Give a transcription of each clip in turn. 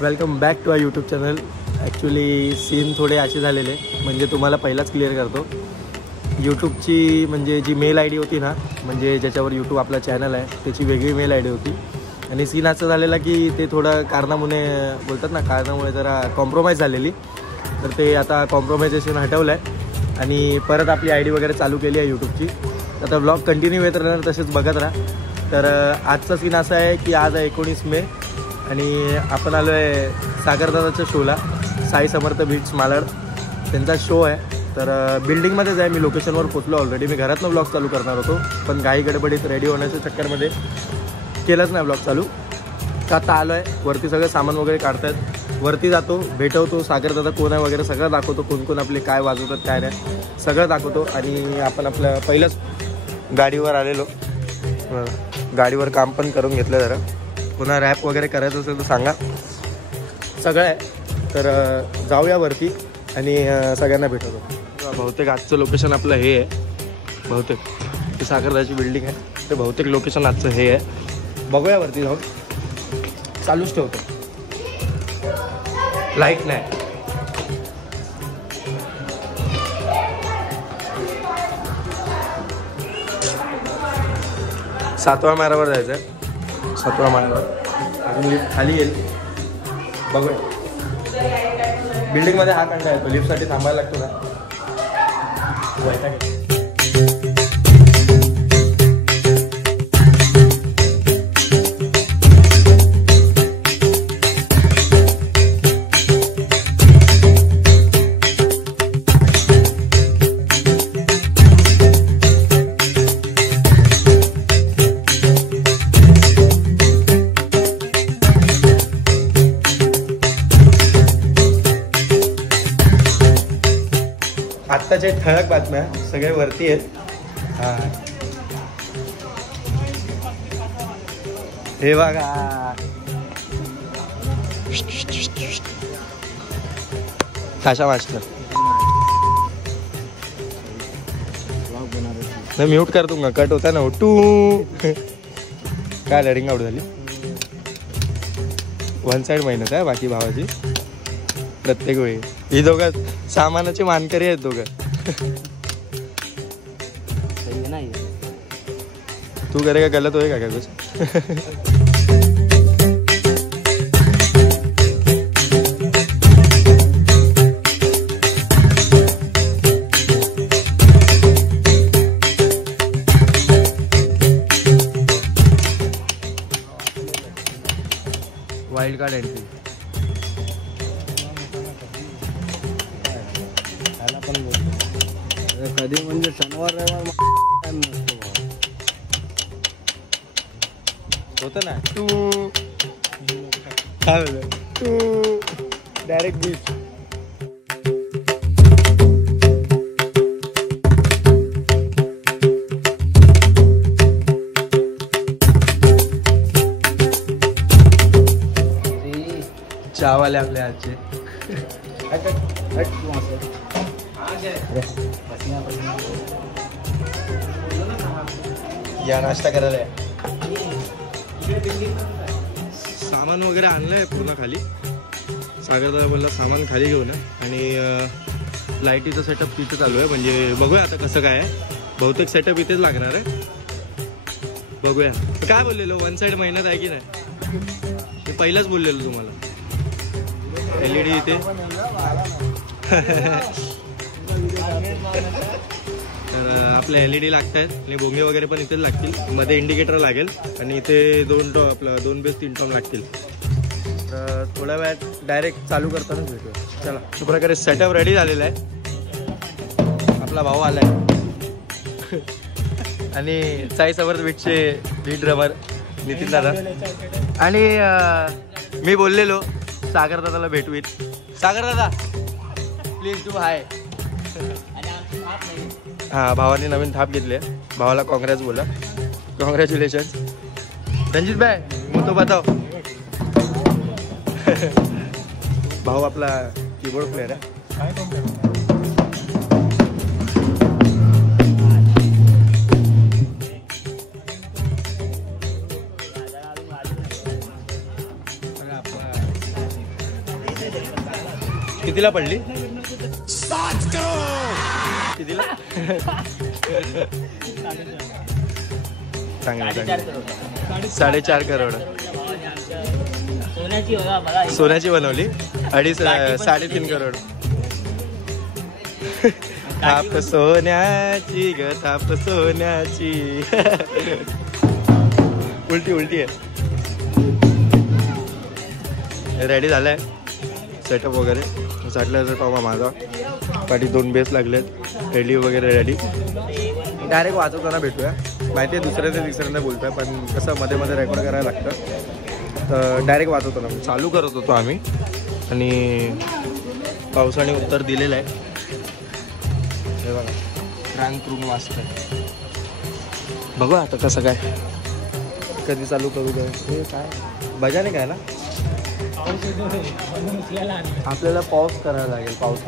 Welcome back to our YouTube channel. Actually scene थोडे असे झालेले, म्हणजे तुम्हाला पहिलाच क्लिअर करतो. यूट्यूबची म्हणजे जी मेल आय डी होती ना, म्हणजे ज्याच्यावर यूट्यूब आपला चॅनल आहे त्याची वेगळी मेल आय डी होती. आणि सीन असं झालेला की ते थोडं कारणामुळे बोलतात ना, कारणामुळे जरा कॉम्प्रोमाइज झालेली. तर ते आता कॉम्प्रोमायझेशन हटवलं आहे आणि परत आपली आय डी वगैरे चालू केली आहे यूट्यूबची. आता ब्लॉग कंटिन्यू येत राहणार, तसेच बघत राहा. तर आजचा सीन असा आहे की आज आहे 19 मे आणि आपण आलो आहे सागरदादाच्या शोला. साई समर्थ बीट्स मालाड त्यांचा शो आहे. तर बिल्डिंगमध्येच आहे. मी लोकेशनवर पोचलो ऑलरेडी. मी घरातनं ब्लॉग चालू करणार होतो, पण घाई गडबडीत रेडी होण्याच्या चक्करमध्ये केलंच नाही ब्लॉग चालू. तर आता आलो आहे वरती, सगळं सामान वगैरे काढतात. वरती जातो, भेटवतो, सागरदादा कोण आहे वगैरे सगळं दाखवतो, कोण कोण आपले काय वाजवतात काय नाही सगळं दाखवतो. आणि आपण आपलं पहिलंच गाडीवर आलेलो, गाडीवर काम पण करून घेतलं. जरा पुन्हा रॅप वगैरे करायचं असेल तर सांगा, सगळं आहे. तर जाऊया वरती आणि सगळ्यांना भेटवतो. बहुतेक आजचं लोकेशन आपलं हे आहे. बहुतेक ते सागरदाची बिल्डिंग आहे, ते बहुतेक लोकेशन आजचं हे आहे. बघूया वरती जाऊन. चालूच ठेवतो, लाईट नाही. सातव्या माळ्यावर जायचं आहे. 7व्या माळ्यावर अजून लिफ्ट खाली येईल. बघूया. बिल्डिंगमध्ये हा कंटा येतो, लिफ्टसाठी थांबायला लागतो ना. आत्ताचे ठळक बातम्या सगळे वरती आहेत. हां, हे बघा काशा मास्टर. मैं म्यूट कर दूंगा, कट होता ना टू. काय लडिंग आउट झाली. वन साइड मेहनत आहे बाकी भावाची प्रत्येक वेळी. ही दोघं सामानाचे मानकरी आहेत दोघं. तू करेगा गलत होएगा क्या कुछ. वाइल्ड कार्ड एंट्री कधी म्हणजे शनिवार रविवार होतं ना. तू काय बोलतो, तू डायरेक्ट बीच. चहावाले आपले आजचे. या नाश्ता करायला. सामान वगैरे आणलंय पूर्ण खाली. सागरदादा बोलला सामान खाली घेऊन आणि लाईटीचं सेटअप तिथं चालू आहे. म्हणजे बघूया आता कसं काय आहे. बहुतेक सेटअप इथेच लागणार आहे. बघूया. काय बोललेलो, वन साईड मेहनत आहे की नाही. मी पहिलाच बोललेलो तुम्हाला. LED इथे. तर आपल्या LED लागत आहेत आणि बोंगे वगैरे पण इथेच लागतील. मध्ये इंडिकेटर लागेल आणि इथे दोन बेस 3 टॉम लागतील. तर थोड्या वेळात डायरेक्ट चालू करतानाच भेटू. चला. अशा प्रकारे सेटअप रेडी झालेला आहे. आपला भाऊ आला आहे आणि साई समर्थ बीटचे लीड ड्रमर नितीन दादा. आणि मी बोललेलो सागरदादाला भेटवीत. सागरदादा प्लीज डू हाय. हां, भावाने नवीन थाप घेतली आहे. भावाला काँग्रेस बोला. कॉंग्रॅच्युलेशन रणजित भाई. तो बताओ. भाऊ आपला कीबोर्ड प्लेअर आहे. कितीला पडली? कितीला? चांगलं चांगलं. 4.5 करोड. सोन्याची बनवली. 3.5 करोड. थाप सोन्याची ग थाप सोन्याची. उलटी उलटी आहे. रेडी झालाय सेटअप वगैरे. साठल्याचा टॉमा माझा. पाठी 2 बेस लागलेत. रेडी वगैरे रेडी. डायरेक्ट वाजवताना भेटूया. माहिती आहे दुसऱ्यांदा तिसऱ्यांदा बोलतोय पण कसं मध्ये मध्ये रेकॉर्ड करायला लागतं. तर डायरेक्ट वाजवताना चालू करत होतो आम्ही आणि पावसाने उत्तर दिलेलं आहे. हे बघा रँक रूम वाजतंय. बघू आता कसं काय कधी चालू करू दे. हे काय बजाने काय ना आपल्याला पाऊस करायला लागेल. पाऊस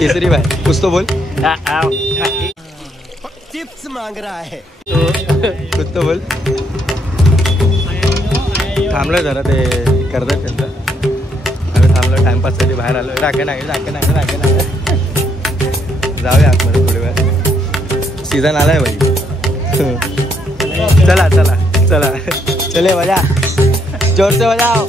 केसरी भाई कुछ तो बोल। चिप्स मांग रहा है कुछ तो बोल। थांबलोय जरा ते करतात त्यांचं, आम्ही थांबलो टाइमपाससाठी बाहेर आलो. राखे नाही जाऊया आतमध्ये थोडी वेळ, सीझन आलाय भाई. चला चला चला चले बजा, जोर से बजाओ.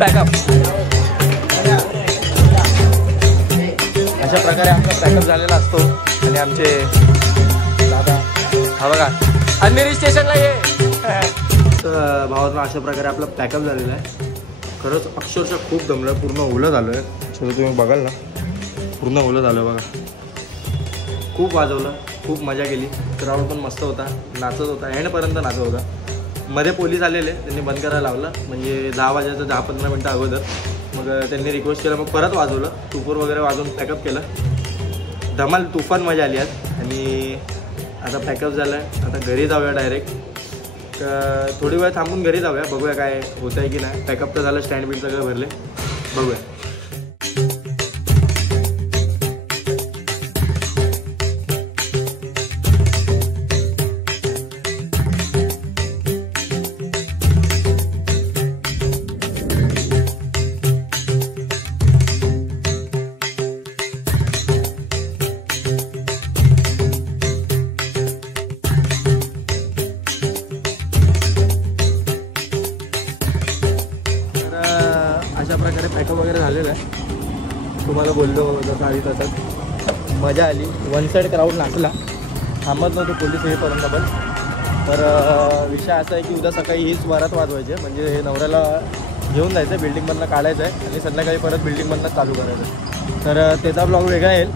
पॅकअप. अशा प्रकारे आमचा पॅकअप झालेला असतो. आणि आमचे दादा हा बघा अंधेरी स्टेशनला ये. तर भावांना अशा प्रकारे आपला पॅकअप झालेला आहे. खरंच अक्षरशः खूप दमलं, पूर्ण ओलं झालं आहे. सगळं तुम्ही बघाल ना, पूर्ण ओलं झालं बघा. खूप वाजवलं, खूप मजा केली. क्राऊड पण मस्त होता, नाचत होता, एंडपर्यंत नाचत होता. मध्ये पोलीस आलेले, त्यांनी बंद करायला लावलं. म्हणजे 10 वाजायचं 10-15 मिनटं अगोदर. मग त्यांनी रिक्वेस्ट केलं, मग परत वाजवलं, तुफूर वगैरे वाजवून पॅकअप केलं. धमाल तुफान मजा आली आज. आणि आता पॅकअप झालं आहे, आता घरी जाऊया डायरेक्ट. तर थोडी वेळ थांबून घरी जाऊया, बघूया काय होत आहे की नाही. पॅकअप तर झालं, स्टँड बिल सगळं भरले, बघूया. अशा प्रकारे पॅकअप वगैरे झालेलं आहे. तुम्हाला बोललो जसं आधी तसंच मजा आली. वन साईड क्राऊड नाचला, थांबत नव्हतं पोलीस येईपर्यंत. पण तर विषय असा आहे की उद्या सकाळी हीच वरात वाजवायची, म्हणजे नवऱ्याला घेऊन जायचं आहे, बिल्डिंगमधनं काढायचं आहे आणि संध्याकाळी परत बिल्डिंगमधनं चालू करायचं आहे. तर त्याचा ब्लॉग वेगळा येईल.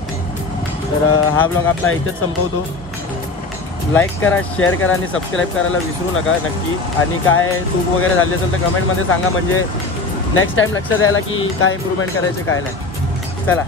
तर हा ब्लॉग आपला इथेच संपवतो. लाईक करा, शेअर करा आणि सबस्क्राईब करायला विसरू नका नक्की. आणि काय चूक वगैरे झाली असेल तर कमेंटमध्ये सांगा, म्हणजे नेक्स्ट टाईम लक्षात द्यायला की काय इम्प्रूव्हमेंट करायचे काय नाही. चला.